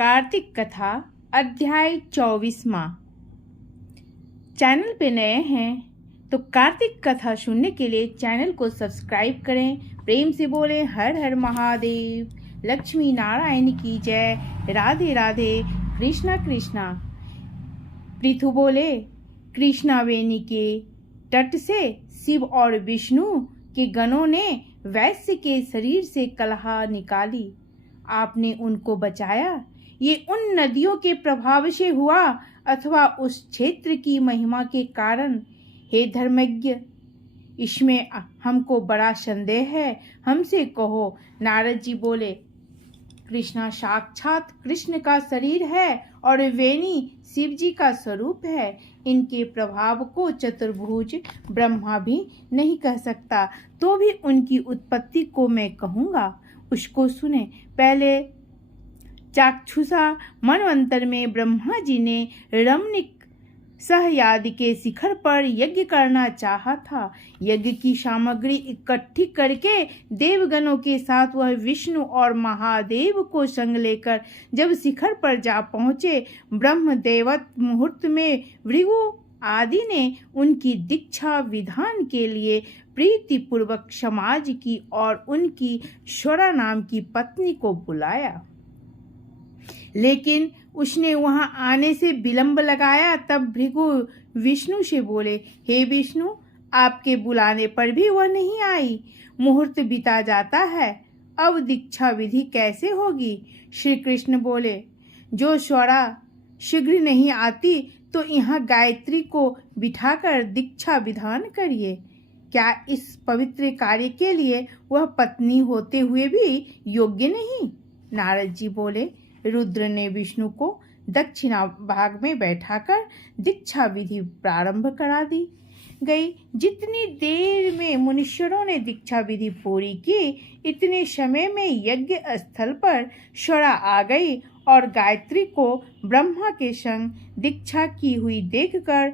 कार्तिक कथा अध्याय 24वां। चैनल पे नए हैं तो कार्तिक कथा सुनने के लिए चैनल को सब्सक्राइब करें। प्रेम से बोले हर हर महादेव। लक्ष्मी नारायण की जय। राधे राधे। कृष्णा कृष्णा। पृथु बोले, कृष्णावेणी के तट से शिव और विष्णु के गणों ने वैश्य के शरीर से कलहा निकाली। आपने उनको बचाया। ये उन नदियों के प्रभाव से हुआ अथवा उस क्षेत्र की महिमा के कारण? हे धर्मज्ञ, इसमें हमको बड़ा संदेह है, हमसे कहो। नारद जी बोले, कृष्णा साक्षात कृष्ण का शरीर है और वेणी शिव जी का स्वरूप है। इनके प्रभाव को चतुर्भुज ब्रह्मा भी नहीं कह सकता, तो भी उनकी उत्पत्ति को मैं कहूँगा। उसको सुने। पहले चाक्षुषा मनवंतर में ब्रह्मा जी ने रमणीक सहयादि के शिखर पर यज्ञ करना चाहा था। यज्ञ की सामग्री इकट्ठी करके देवगणों के साथ वह विष्णु और महादेव को संग लेकर जब शिखर पर जा पहुँचे, ब्रह्मदेवत मुहूर्त में भृगु आदि ने उनकी दीक्षा विधान के लिए प्रीतिपूर्वक समाज की और उनकी स्वरा नाम की पत्नी को बुलाया। लेकिन उसने वहां आने से विलंब लगाया। तब भृगु विष्णु से बोले, हे विष्णु, आपके बुलाने पर भी वह नहीं आई। मुहूर्त बीता जाता है, अब दीक्षा विधि कैसे होगी? श्री कृष्ण बोले, जो स्वरा शीघ्र नहीं आती तो यहाँ गायत्री को बिठाकर दीक्षा विधान करिए। क्या इस पवित्र कार्य के लिए वह पत्नी होते हुए भी योग्य नहीं? नारद जी बोले, रुद्र ने विष्णु को दक्षिणा भाग में बैठाकर दीक्षा विधि प्रारंभ करा दी गई। जितनी देर में मुनीश्वरों ने दीक्षा विधि पूरी की, इतने समय में यज्ञ स्थल पर स्वरा आ गई और गायत्री को ब्रह्मा के संग दीक्षा की हुई देखकर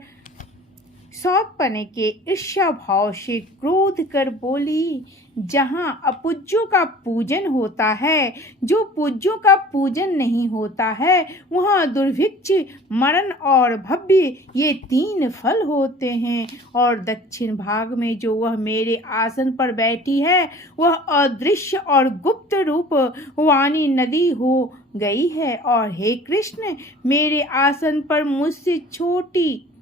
सौतपने के ईर्ष्या भाव से क्रोध कर बोली, जहाँ अपूज्यों का पूजन होता है, जो पूज्यों का पूजन नहीं होता है, वहाँ दुर्भिक्ष, मरण और भव्य ये तीन फल होते हैं। और दक्षिण भाग में जो वह मेरे आसन पर बैठी है, वह अदृश्य और गुप्त रूप वाणी नदी हो गई है। और हे कृष्ण, मेरे आसन पर मुझसे छोटी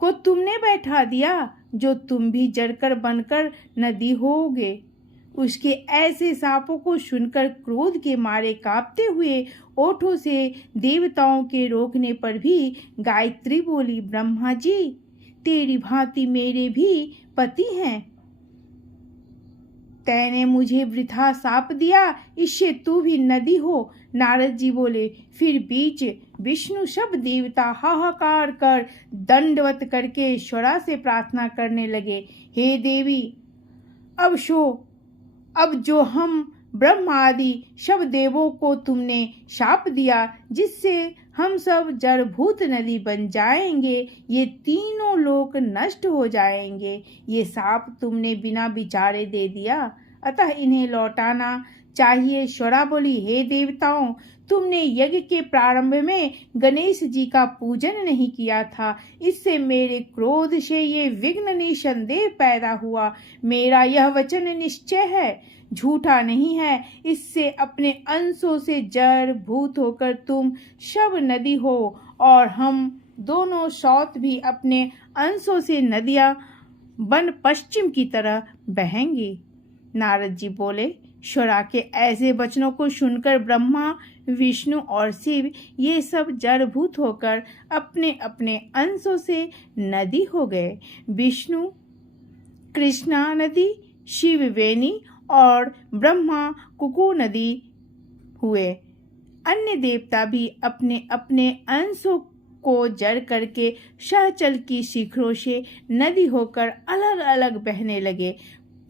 को तुमने बैठा दिया, जो तुम भी जड़कर बनकर नदी होगे। उसके ऐसे शापों को सुनकर क्रोध के मारे कांपते हुए ओठों से देवताओं के रोकने पर भी गायत्री बोली, ब्रह्मा जी, तेरी भांति मेरे भी पति हैं। तैने मुझे वृथा शाप दिया, इससे तू भी नदी हो। नारद जी बोले, फिर बीच विष्णु सब देवता हाहाकार कर दंडवत करके स्वरा से प्रार्थना करने लगे, हे देवी, अब जो हम ब्रह्म आदि सब देवों को तुमने शाप दिया, जिससे हम सब जड़भूत नदी बन जाएंगे, ये तीनों लोक नष्ट हो जाएंगे। ये शाप तुमने बिना विचारे दे दिया, अतः इन्हें लौटाना चाहिए। स्वरा बोली, हे देवताओं, तुमने यज्ञ के प्रारंभ में गणेश जी का पूजन नहीं किया था, इससे मेरे क्रोध से ये विघ्न निसंदेह पैदा हुआ। मेरा यह वचन निश्चय है, झूठा नहीं है। इससे अपने अंशों से जड़ भूत होकर तुम सब नदी हो और हम दोनों सौत भी अपने अंशों से नदियां बन पश्चिम की तरह बहेंगी। नारद जी बोले, स्वरा के ऐसे वचनों को सुनकर ब्रह्मा, विष्णु और शिव ये सब जड़भूत होकर अपने अपने अंशों से नदी हो गए। विष्णु कृष्णा नदी, शिव वेणी और ब्रह्मा कुकु नदी हुए। अन्य देवता भी अपने अपने अंशों को जड़ करके सहचल की शिखरों से नदी होकर अलग अलग बहने लगे।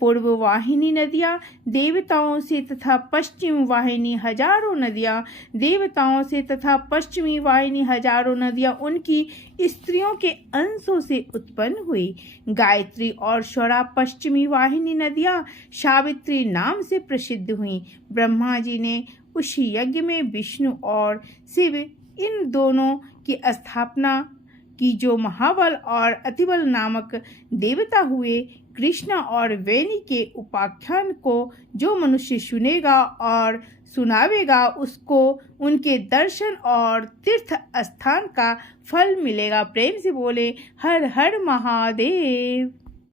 पूर्व वाहिनी नदियां देवताओं से तथा पश्चिम वाहिनी हजारों नदियां देवताओं से तथा पश्चिमी वाहिनी हजारों नदियां उनकी स्त्रियों के अंशों से उत्पन्न हुई। गायत्री और स्वरा पश्चिमी वाहिनी नदियां सावित्री नाम से प्रसिद्ध हुई। ब्रह्मा जी ने उस यज्ञ में विष्णु और शिव इन दोनों की स्थापना की जो महाबल और अतिबल नामक देवता हुए। कृष्ण और वेणी के उपाख्यान को जो मनुष्य सुनेगा और सुनावेगा उसको उनके दर्शन और तीर्थ स्थान का फल मिलेगा। प्रेम से बोले हर हर महादेव।